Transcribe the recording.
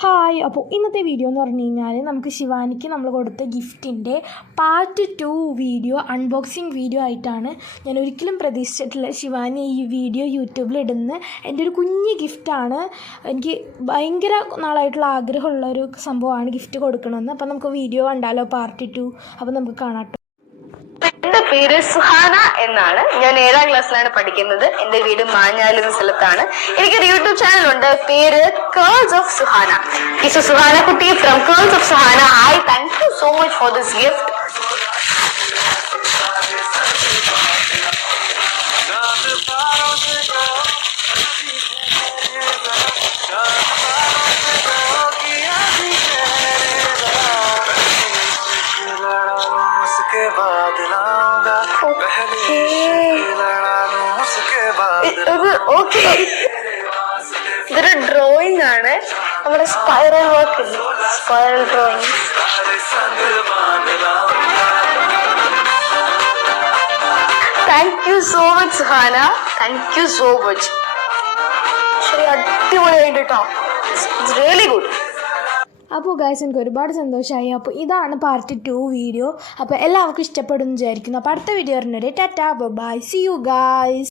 Hi. അപ്പോൾ ഇന്നത്തെ video എന്ന് പറഞ്ഞു കഴിഞ്ഞാൽ നമുക്ക് ശിവാനിക്ക് നമ്മൾ കൊടുത്ത ഗിഫ്റ്റിൻ്റെ പാർട്ട് 2 വീഡിയോ അൺബോക്സിങ് വീഡിയോ ആയിട്ടാണ്. ഞാൻ ഒരിക്കലും പ്രതീക്ഷിച്ചിട്ടില്ല ശിവാനി ഈ വീഡിയോ യൂട്യൂബിൽ ഇടുന്ന. എൻ്റെ ഒരു കുഞ്ഞ് ഗിഫ്റ്റാണ്. എനിക്ക് ഭയങ്കര നാളായിട്ടുള്ള ആഗ്രഹമുള്ളൊരു സംഭവമാണ് ഗിഫ്റ്റ് കൊടുക്കണമെന്ന്. അപ്പോൾ നമുക്ക് വീഡിയോ കണ്ടാലോ പാർട്ട് 2? അപ്പോൾ നമുക്ക് കാണാം. എന്റെ പേര് സുഹാന എന്നാണ്. ഞാൻ 7ാം ക്ലാസ്സിലാണ് പഠിക്കുന്നത്. എന്റെ വീട് മാഞ്ഞാൽ എന്ന സ്ഥലത്താണ്. എനിക്കൊരു യൂട്യൂബ് ചാനൽ ഉണ്ട്, പേര് curls of Suhana. This is Suhana Kutti from Curls of Suhana. I thank you so much for this gift. ഇതൊരു ഡ്രോയിങ് ആണ്, നമ്മുടെ spiral work, spiral drawing. Thank you so much Suhana, thank you so much. ശരി, അടിപൊളിയായിട്ട് കേട്ടോ, it's really good. അപ്പോൾ guys, എനിക്ക് ഒരുപാട് സന്തോഷമായി. അപ്പോൾ ഇതാണ് പാർട്ട് 2 വീഡിയോ. അപ്പോൾ എല്ലാവർക്കും ഇഷ്ടപ്പെടുമെന്ന് വിചാരിക്കുന്നു. അപ്പോൾ അടുത്ത വീഡിയോ വരുന്നവരെ tata bye, see you guys.